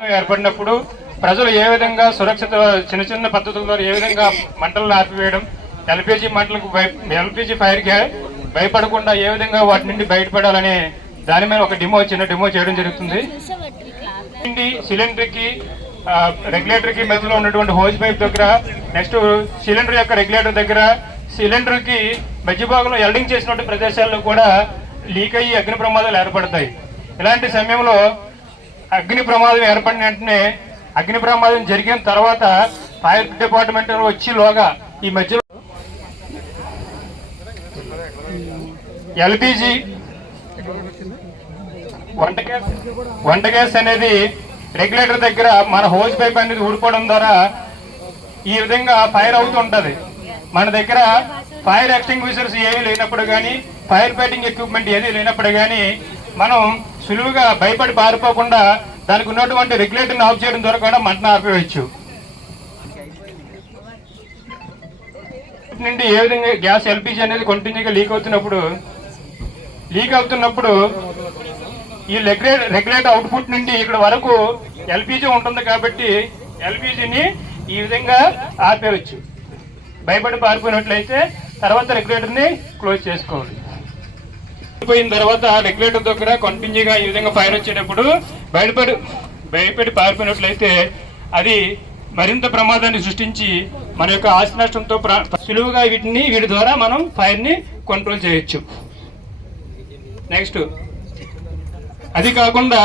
ఏర్పడినప్పుడు ప్రజలు ఏ విధంగా సురక్షిత చిన్న చిన్న పద్ధతుల ద్వారా ఏ విధంగా మంటలను ఆపివేయడం ఎల్పిజి మంటలకు ఎల్పిజి ఫైర్ భయపడకుండా ఏ విధంగా వాటి నుండి బయటపడాలనే దాని మీద ఒక డిమో చిన్న డిమో చేయడం జరుగుతుంది. సిలిండర్కి రెగ్యులేటర్కి మధ్యలో ఉన్నటువంటి హోజ్ పైప్ దగ్గర నెక్స్ట్ సిలిండర్ యొక్క రెగ్యులేటర్ దగ్గర సిలిండర్కి మధ్య భాగంలో ఎల్డింగ్ చేసినటువంటి ప్రదేశాల్లో కూడా లీక్ అయ్యి అగ్ని ప్రమాదాలు ఏర్పడతాయి. ఇలాంటి సమయంలో అగ్ని ప్రమాదం ఏర్పడిన వెంటనే అగ్ని ప్రమాదం జరిగిన తర్వాత ఫైర్ డిపార్ట్మెంట్ వచ్చిలోగా ఈ మధ్యలో ఎల్పిజి వంట గ్యాస్ వంట గ్యాస్ అనేది రెగ్యులేటర్ దగ్గర మన హోజ్ పైప్ అనేది ఊడిపోవడం ద్వారా ఈ విధంగా ఫైర్ అవుతుంటది మన దగ్గర ఫైర్ ఎక్స్టింగ్విషర్స్ ఏమీ లేనప్పుడు కానీ ఫైర్ ఫైటింగ్ ఎక్విప్మెంట్ ఏది లేనప్పుడు కానీ మనం సులువుగా భయపడి పారిపోకుండా దానికి ఉన్నటువంటి రెగ్యులేటర్ని ఆఫ్ చేయడం ద్వారా కూడా మంటను ఆపివేయచ్చు. నుండి ఏ విధంగా గ్యాస్ ఎల్పిజి అనేది కంటిన్యూగా లీక్ అవుతున్నప్పుడు లీక్ అవుతున్నప్పుడు ఈ రెగ్యులేటర్ అవుట్పుట్ నుండి ఇక్కడ వరకు ఎల్పిజి ఉంటుంది కాబట్టి ఎల్పిజిని ఈ విధంగా ఆపేయచ్చు. భయపడి పారిపోయినట్లయితే తర్వాత రెగ్యులేటర్ని క్లోజ్ చేసుకోవాలి. పోయిన తర్వాత రెగ్యులేటర్ దగ్గర కంటిన్యూగా ఈ విధంగా ఫైర్ వచ్చేటప్పుడు బయటపడి భయపడి పారిపోయినట్లయితే అది మరింత ప్రమాదాన్ని సృష్టించి మన యొక్క ఆస్తి నష్టంతో ప్రా- సులువుగా వీటిని వీటి ద్వారా మనం ఫైర్ని కంట్రోల్ చేయొచ్చు. నెక్స్ట్ అది కాకుండా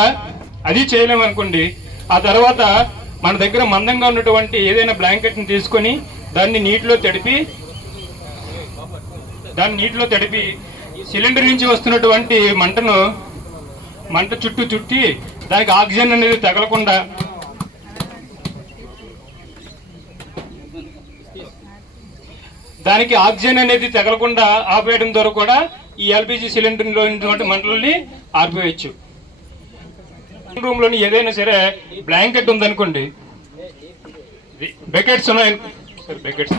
అది చేయలేమనుకోండి ఆ తర్వాత మన దగ్గర మందంగా ఉన్నటువంటి ఏదైనా బ్లాంకెట్ని తీసుకొని దాన్ని నీటిలో తడిపి దాన్ని నీటిలో తడిపి సిలిండర్ నుంచి వస్తున్నటువంటి మంటను మంట చుట్టూ చుట్టి దానికి ఆక్సిజన్ అనేది తగలకుండా దానికి ఆక్సిజన్ అనేది తగలకుండా ఆపేయడం ద్వారా కూడా ఈ ఎల్పిజి సిలిండర్లో ఉన్నటువంటి మంటలని ఆపివేయచ్చు రూమ్లోని ఏదైనా సరే బ్లాంకెట్ ఉందనుకోండి. బకెట్స్ ఉన్నాయి సరే బకెట్స్.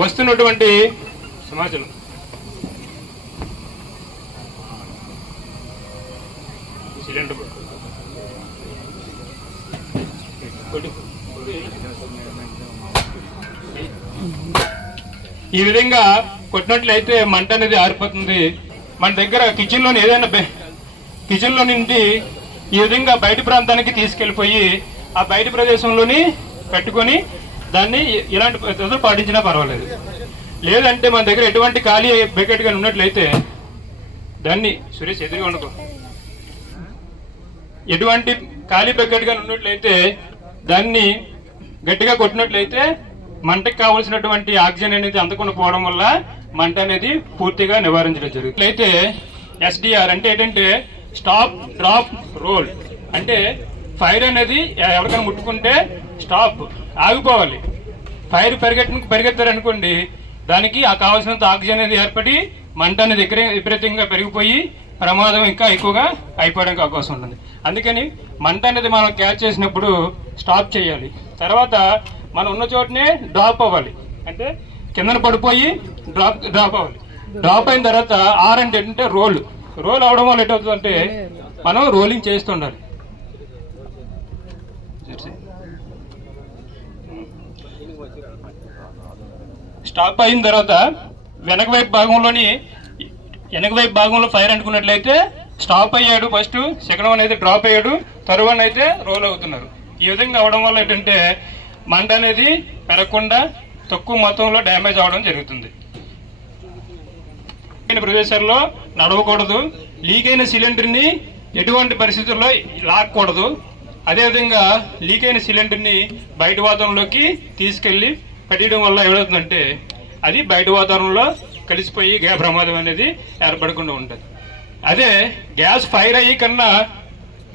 వస్తున్నటువంటి సమాచారం సిలిండర్ ఈ విధంగా కొట్టినట్లయితే మంట అనేది ఆరిపోతుంది. మన దగ్గర కిచెన్లోని ఏదైనా కిచెన్లో నుండి ఈ విధంగా బయట ప్రాంతానికి తీసుకెళ్ళిపోయి ఆ బయట ప్రదేశంలోని పెట్టుకొని దాన్ని ఇలాంటి పద్ధతులు పాటించినా పర్వాలేదు. లేదంటే మన దగ్గర ఎటువంటి ఖాళీ బకెట్ కానీ ఉన్నట్లయితే దాన్ని సురేష్ ఎదురుగా ఉండకు. ఎటువంటి ఖాళీ బకెట్ కానీ ఉన్నట్లయితే దాన్ని గట్టిగా కొట్టినట్లయితే మంటకి కావలసినటువంటి ఆక్సిజన్ అనేది అందకుండా పోవడం వల్ల మంట అనేది పూర్తిగా నివారించడం జరుగుతుంది. అయితే ఎస్డిఆర్ అంటే ఏంటంటే స్టాప్ డ్రాప్ రోల్ అంటే ఫైర్ అనేది ఎవరికైనా ముట్టుకుంటే స్టాప్ ఆగిపోవాలి. ఫైర్ పరిగెట్టిన పరిగెత్తారనుకోండి దానికి ఆ కావాల్సినంత ఆక్సిజన్ అనేది ఏర్పడి మంట అనేది విపరీ- విపరీతంగా పెరిగిపోయి ప్రమాదం ఇంకా ఎక్కువగా అయిపోవడానికి అవకాశం ఉంటుంది. అందుకని మంట అనేది మనం క్యాచ్ చేసినప్పుడు స్టాప్ చేయాలి. తర్వాత మనం ఉన్న చోటనే డ్రాప్ అవ్వాలి. అంటే కిందన పడిపోయి డ్రాప్ డ్రాప్ అవ్వాలి. డ్రాప్ అయిన తర్వాత ఆర్ అంటే ఏంటంటే రోల్. రోల్ అవడం వల్ల అవుతుందంటే మనం రోలింగ్ చేస్తుండాలి. స్టాప్ అయిన తర్వాత వెనక వైపు భాగంలోని వెనక వైపు భాగంలో ఫైర్ అనుకున్నట్లయితే స్టాప్ అయ్యాడు ఫస్ట్ సెకండ్ వన్ అయితే డ్రాప్ అయ్యాడు థర్డ్ వన్ అయితే రోల్ అవుతున్నారు. ఈ విధంగా అవడం వల్ల ఏంటంటే మంట అనేది పెరగకుండా తక్కువ మొత్తంలో డ్యామేజ్ అవడం జరుగుతుంది. ప్రదేశాల్లో నడవకూడదు. లీక్ అయిన సిలిండర్ని ఎటువంటి పరిస్థితుల్లో లాక్కూడదు. అదేవిధంగా లీక్ అయిన సిలిండర్ని బయట వాతావరణంలోకి తీసుకెళ్ళి పెట్టడం వల్ల ఏమవుతుందంటే అది బయట వాతావరణంలో కలిసిపోయి గ్యాస్ ప్రమాదం అనేది ఏర్పడకుండా ఉంటుంది. అదే గ్యాస్ ఫైర్ అయ్యి కన్నా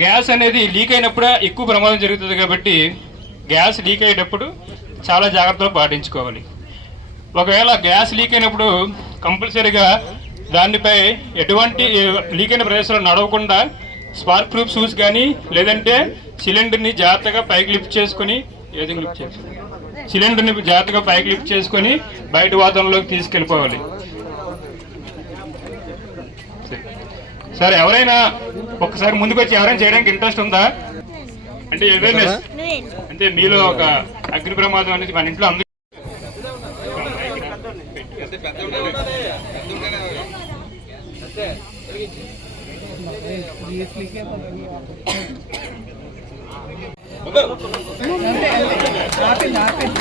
గ్యాస్ అనేది లీక్ అయినప్పుడే ఎక్కువ ప్రమాదం జరుగుతుంది కాబట్టి గ్యాస్ లీక్ అయ్యేటప్పుడు చాలా జాగ్రత్తలు పాటించుకోవాలి. ఒకవేళ గ్యాస్ లీక్ అయినప్పుడు కంపల్సరీగా దానిపై ఎటువంటి లీక్ అయిన ప్రదేశాలు నడవకుండా స్పార్క్ ప్రూఫ్ షూస్ కానీ లేదంటే సిలిండర్ని జాగ్రత్తగా పైకి లిఫ్ట్ చేసుకుని ఏదైనా లిఫ్ట్ చేసుకుని సిలిండర్ని జాగ్రత్తగా పైకి లిఫ్ట్ చేసుకొని బయట వాతావరణంలోకి తీసుకెళ్ళిపోవాలి సార్ ఎవరైనా ఒక్కసారి ముందుకు వచ్చి ఎవరైనా చేయడానికి ఇంట్రెస్ట్ ఉందా అంటే అవేర్నెస్ అంటే మీలో ఒక అగ్ని ప్రమాదం అనేది మన ఇంట్లో అందరూ పెద్ద ಆಪಿಲ್ ಆಪಿಲ್